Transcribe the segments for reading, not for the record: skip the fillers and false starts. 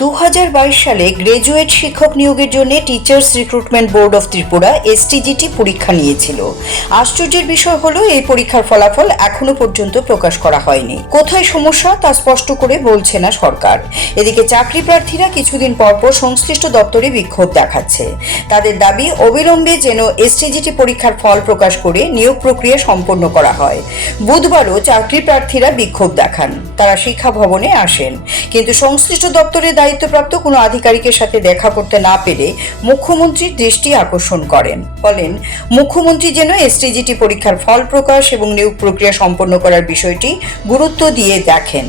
2022 সালে গ্র্যাজুয়েট শিক্ষক নিয়োগের জন্য teachers recruitment board of Tripura STGT পরীক্ষা নিয়েছিল। আশ্চর্যের বিষয় হলো এই পরীক্ষার ফলাফল এখনো পর্যন্ত প্রকাশ করা হয়নি। কোথায় সমস্যা তা স্পষ্ট করে বলছে না সরকার। এদিকে চাকরি প্রার্থীরা কিছুদিন পরপর সংশ্লিষ্ট দপ্তরে বিক্ষোভ দেখাচ্ছে। তাদের দাবি অবিলম্বে যেন এসটিজিটি পরীক্ষার ফল প্রকাশ করে নিয়োগ প্রক্রিয়া সম্পন্ন করা হয়। বুধবারও চাকরি প্রার্থীরা বিক্ষোভ দেখান। তারা শিক্ষা ভবনে আসেন, কিন্তু সংশ্লিষ্ট দপ্তরের দায়িত্বপ্রাপ্ত কোনো আধিকারিকের সাথে দেখা করতে না পেরে মুখ্যমন্ত্রীর দৃষ্টি আকর্ষণ করেন। বলেন, মুখ্যমন্ত্রী যেন এসটিজিটি পরীক্ষার ফল প্রকাশ এবং নিয়োগ প্রক্রিয়া সম্পন্ন করার বিষয়টি গুরুত্ব দিয়ে দেখেন।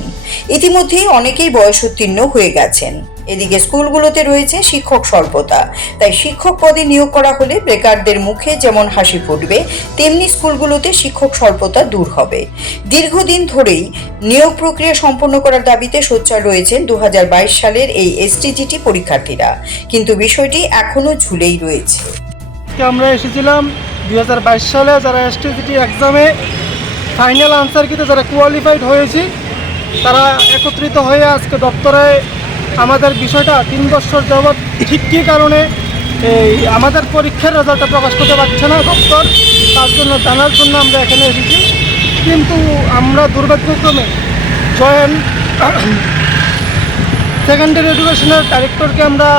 ইতিমধ্যেই অনেকেই বয়সোত্তীর্ণ হয়ে গেছেন। এদিকে স্কুলগুলোতে রয়েছে শিক্ষক স্বল্পতা। তাই শিক্ষক পদে নিয়োগ করা হলে বেকারদের মুখে যেমন হাসি ফুটবে, তেমনি স্কুলগুলোতে শিক্ষক স্বল্পতা দূর হবে। দীর্ঘদিন ধরেই নিয়োগ প্রক্রিয়া সম্পন্ন করার দাবিতে সোচ্চার রয়েছেন 2022 সালের এই এসটিজিটি পরীক্ষার্থীরা, কিন্তু বিষয়টি এখনো ঝুলেই রয়েছে। আমরা এসেছিলাম 2022 সালে যারা এসটিজিটি এক্সামে ফাইনাল আনসার কিতে যারা কোয়ালিফাইড হয়েছি, তারা একত্রিত হয়ে আজকে দপ্তরে আমাদের বিষয়টা 3 বছর যাবৎ ঠিক কী কারণে এই আমাদের পরীক্ষার রেজাল্টটা প্রকাশ করতে পারছে না দপ্তর, তার জন্য জানার জন্য আমরা এখানে এসেছি। কিন্তু আমরা দুর্ভাগ্যক্রমে জয়েন্ট সেকেন্ডারি এডুকেশনের ডাইরেক্টরকে আমরা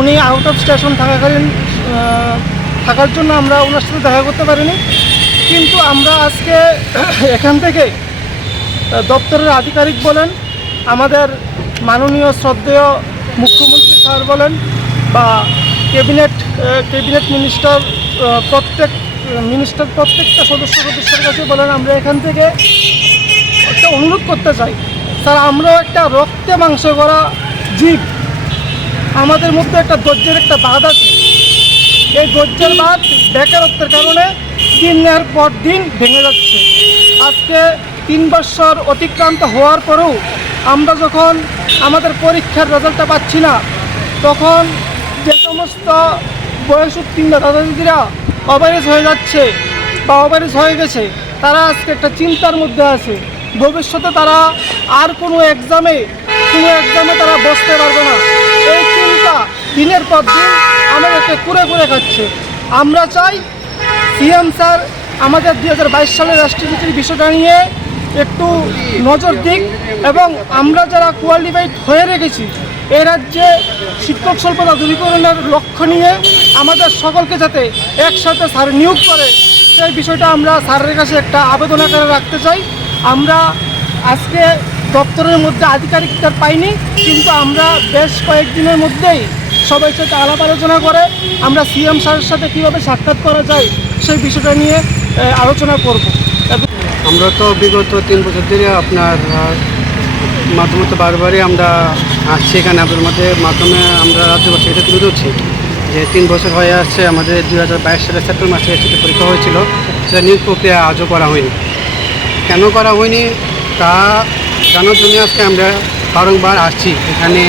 উনি আউট অফ স্টেশন থাকার জন্য আমরা ওনার সাথে দেখা করতে পারিনি। কিন্তু আমরা আজকে এখান থেকে দপ্তরের আধিকারিক বলেন, আমাদের মাননীয় শ্রদ্ধেয় মুখ্যমন্ত্রী স্যার বলেন, বা ক্যাবিনেট প্রত্যেকটা সদস্যের কাছে বলেন, আমরা এখান থেকে একটা অনুরোধ করতে চাই, স্যার আমরাও একটা রক্তে মাংসে করা জীব, আমাদের মধ্যে একটা ধৈর্যের একটা বাঁধ আছে। এই ধৈর্যের বাঁধ বেকারত্বের কারণে দিনের পর দিন ভেঙে যাচ্ছে। আজকে 3 বছর অতিক্রান্ত হওয়ার পরেও আমরা যখন আমাদের পরীক্ষার রেজাল্টটা পাচ্ছি না, তখন যে সমস্ত বয়সোত্তীর্ণ দাদা দিদিরা ওভারেজ হয়ে যাচ্ছে বা ওভারেজ হয়ে গেছে, তারা আজকে একটা চিন্তার মধ্যে আছে। ভবিষ্যতে তারা আর কোনো এক্সামে তারা বসতে পারবে না। এই চিন্তা দিনের পর দিন আমাদেরকে কুরে কুরে খাচ্ছে। আমরা চাই সিএম স্যার আমাদের 2022 সালের এসটিজিটির বিষয়টা নিয়ে একটু নজর দিক, এবং আমরা যারা কোয়ালিফাইড হয়ে রেখেছি এই রাজ্যে শিক্ষক স্বল্পতা দূরীকরণের লক্ষ্য নিয়ে আমাদের সকলকে যাতে একসাথে স্যার নিয়োগ করে, সেই বিষয়টা আমরা স্যারের কাছে একটা আবেদন আকারে রাখতে চাই। আমরা আজকে দপ্তরের মধ্যে আধিকারিকদের পাইনি, কিন্তু আমরা বেশ কয়েকদিনের মধ্যেই সবাই সাথে আলাপ আলোচনা করে আমরা সিএম স্যারের সাথে কীভাবে সাক্ষাৎ করা যায় সেই বিষয়টা নিয়ে আলোচনা করব। আমরা তো বিগত 3 বছর ধরে আপনার মাধ্যমে তো বারবারই আমরা আসছি এখানে, আপনার মাধ্যমে আমরা রাজ্যবাসী এটা তুলে ধরছি যে 3 বছর হয়ে আসছে আমাদের 2022 সালের সেপ্টেম্বর মাসে এসটিজিটি পরীক্ষা হয়েছিল, সেটা নিয়োগ প্রক্রিয়া আজও করা হয়নি। কেন করা হয়নি তা জানার জন্য আজকে আমরা বারংবার আসছি এখানে,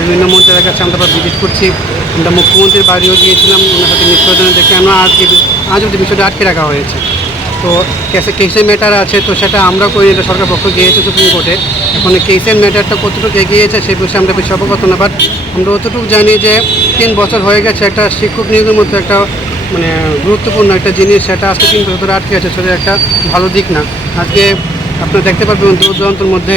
বিভিন্ন মন্ত্রীদের কাছে আমরা ভিজিট করছি। আমরা মুখ্যমন্ত্রীর বাড়িও গিয়েছিলাম, ওনার সাথে নিষ্প্রয়োজনে দেখে আমরা আজ অব্দি বিষয়টা আটকে রাখা হয়েছে। তো কেসের ম্যাটার আছে, তো সেটা আমরা করি, এটা সরকার পক্ষ গিয়েছে সুপ্রিম কোর্টে। এখন কেসের ম্যাটারটা কতটুকু এগিয়েছে সেই বিষয়ে আমরা বেশি অবগত না, বাট আমরা অতটুকু জানি যে 3 বছর হয়ে গেছে একটা শিক্ষক নিয়োগের মধ্যে একটা গুরুত্বপূর্ণ একটা জিনিস, সেটা আজকে 3 বছর ধরে আটকে আছে, সেটা একটা ভালো দিক না। আজকে আপনারা দেখতে পারবেন দূর দূরান্তর মধ্যে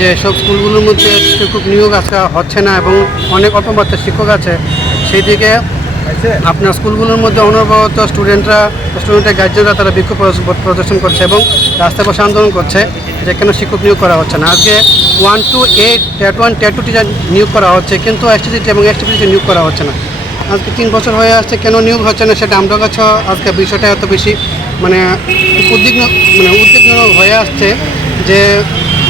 যে সব স্কুলগুলোর মধ্যে শিক্ষক নিয়োগ আজকে হচ্ছে না, এবং অনেক অল্প বাচ্চা শিক্ষক আছে। সেই দিকে আপনার স্কুলগুলোর মধ্যে অনবরত স্টুডেন্টের গার্জেনরা তারা বিক্ষোভ প্রদর্শন করছে এবং রাস্তায় বসে আন্দোলন করছে যে কেন শিক্ষক নিয়োগ করা হচ্ছে না। আজকে 1 to 8 টেট 1 টেট 2 টিচার নিয়োগ করা হচ্ছে, কিন্তু এসটিজিটি এবং এসটিপিটি নিয়োগ করা হচ্ছে না। আজকে 3 বছর হয়ে আসছে, কেন নিয়োগ হচ্ছে না সেটা আমরা কাছে আজকে বিষয়টা এত বেশি উদ্বিগ্ন হয়ে আসছে যে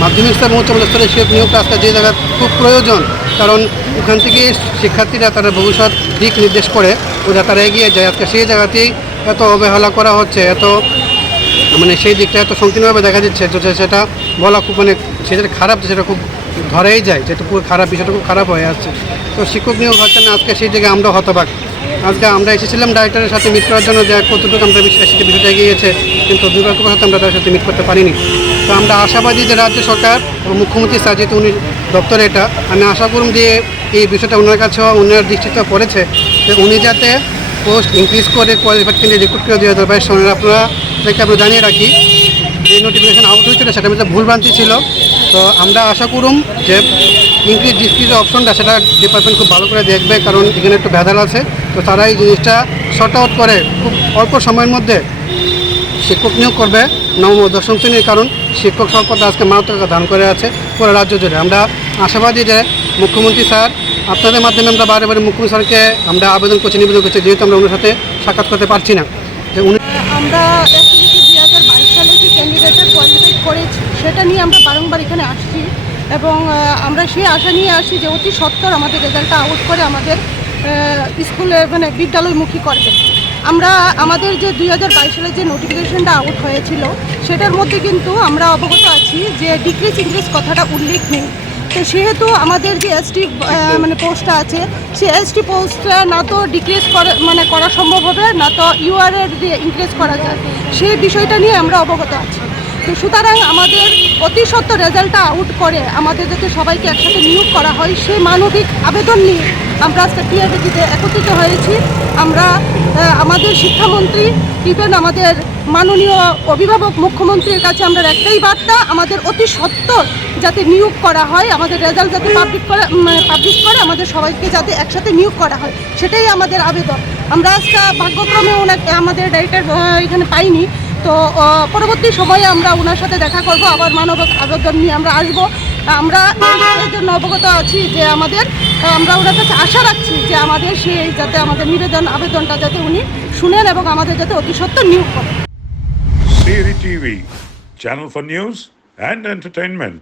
মাধ্যমিক স্তর উচ্চ স্তরের শিক্ষক নিয়োগটা আজকে যে জায়গায় খুব প্রয়োজন, কারণ ওখান থেকে শিক্ষার্থীরা তারা ভবিষ্যৎ দিক নির্দেশ করে ওরা তারা এগিয়ে যায়। আজকে সেই জায়গাতেই এত অবহেলা করা হচ্ছে, সেই দিকটা এত সংকীর্ণভাবে দেখা দিচ্ছে, সেটা বলা খুব সেটা খারাপ, সেটা খুব ধরেই যায়, যেটা পুরো খারাপ, বিষয়টা খুব খারাপ হয়ে আসছে। তো শিক্ষক নিয়োগ হচ্ছে না, আজকে সেই জায়গায় আমরা হতবাক। আজকে আমরা এসেছিলাম ডাইরেক্টরের সাথে মিট করার জন্য যে কতটুকু আমরা বিষয়টা এগিয়েছে, কিন্তু দুর্ভাগ্যবশত আমরা তার সাথে মিট করতে পারিনি। তো আমরা আশাবাদী যে রাজ্য সরকার ও মুখ্যমন্ত্রী স্যার যেহেতু উনি দপ্তরে, এটা আমি আশা করুন যে এই বিষয়টা ওনার কাছেও ওনার দৃষ্টিতে পড়েছে যে উনি যাতে পোস্ট ইনক্রিজ করে কোয়ালিফাইড ক্যান্ডিডেট রিক্রুট করে 2022 সনের আপনারা জানিয়ে রাখি যে নোটিফিকেশন আউট হয়েছিল সেটার মধ্যে ভুলভ্রান্তি ছিল। তো আমরা আশা করুম যে ইনক্রিজ ডিসক্রিজ অপশনটা সেটা ডিপার্টমেন্ট খুব ভালো করে দেখবে, কারণ এখানে একটু ভেজাল আছে। তো তারা এই জিনিসটা শর্ট আউট করে খুব অল্প সময়ের মধ্যে শিক্ষক নিয়োগ করবে নবম ও দশম শ্রেণীর, কারণ শিক্ষক স্বল্পতা আজকে মারাত্মক দান করে আছে পুরো রাজ্য জুড়ে। আমরা আশাবাদী যে মুখ্যমন্ত্রী স্যার আপনাদের মাধ্যমে আমরা বারে বারে মুখ্যমন্ত্রী স্যারকে আমরা নিবেদন করছি, যেহেতু আমরা ওনার সাথে সাক্ষাৎ করতে পারছি না, যে উনি আমরা STGT 2022 সালে যে ক্যান্ডিডেটের কোয়ালিফাই করেছি সেটা নিয়ে আমরা বারংবার এখানে আসছি এবং আমরা সেই আশা নিয়ে আসি যে অতি সত্বর আমাদের রেজাল্টটা আউট করে আমাদের স্কুলে মানে বিদ্যালয়মুখী করবে। আমরা আমাদের যে 2022 সালে যে নোটিফিকেশনটা আউট হয়েছিল সেটার মধ্যে কিন্তু আমরা অবগত আছি যে ডিক্রিজ ইনক্রিজ কথাটা উল্লেখ নেই। তো সেহেতু আমাদের যে এসটি মানে পোস্টটা আছে সেই এসটি পোস্টটা না তো ডিক্রিজ করা সম্ভব হবে, না তো ইউআরের যে ইনক্রিজ করা যায় সেই বিষয়টা নিয়ে আমরা অবগত আছি। তো সুতরাং আমাদের অতি সত্বর রেজাল্টটা আউট করে আমাদের যাতে সবাইকে একসাথে নিয়োগ করা হয় সেই মানবিক আবেদন নিয়ে আমরা আজকে টিআরবিটিতে একত্রিত হয়েছি। আমরা আমাদের শিক্ষামন্ত্রী ইভেন আমাদের মাননীয় অভিভাবক মুখ্যমন্ত্রীর কাছে আমরা একটাই বার্তা, আমাদের অতি সত্বর যাতে নিয়োগ করা হয়, আমাদের রেজাল্ট যাতে পাবলিশ করে আমাদের সবাইকে যাতে একসাথে নিয়োগ করা হয় সেটাই আমাদের আবেদন। আমরা আজকে ভাগ্যক্রমে আমাদের ডাইরেক্টর এখানে পাইনি, তো পরবর্তী সময়ে আমরা ওনার সাথে দেখা করব, আবার মানবিক আবেদন নিয়ে আমরা আসব। আমরা এই জন্য অবগত আছি যে আমরা ওনার কাছে আশা রাখছি যে আমাদের সেই যাতে আমাদের আবেদনটা যাতে উনি শুনেন এবং আমাদের যাতে অতি সত্বর নিয়োগ করেন। Siri TV, channel for news and entertainment.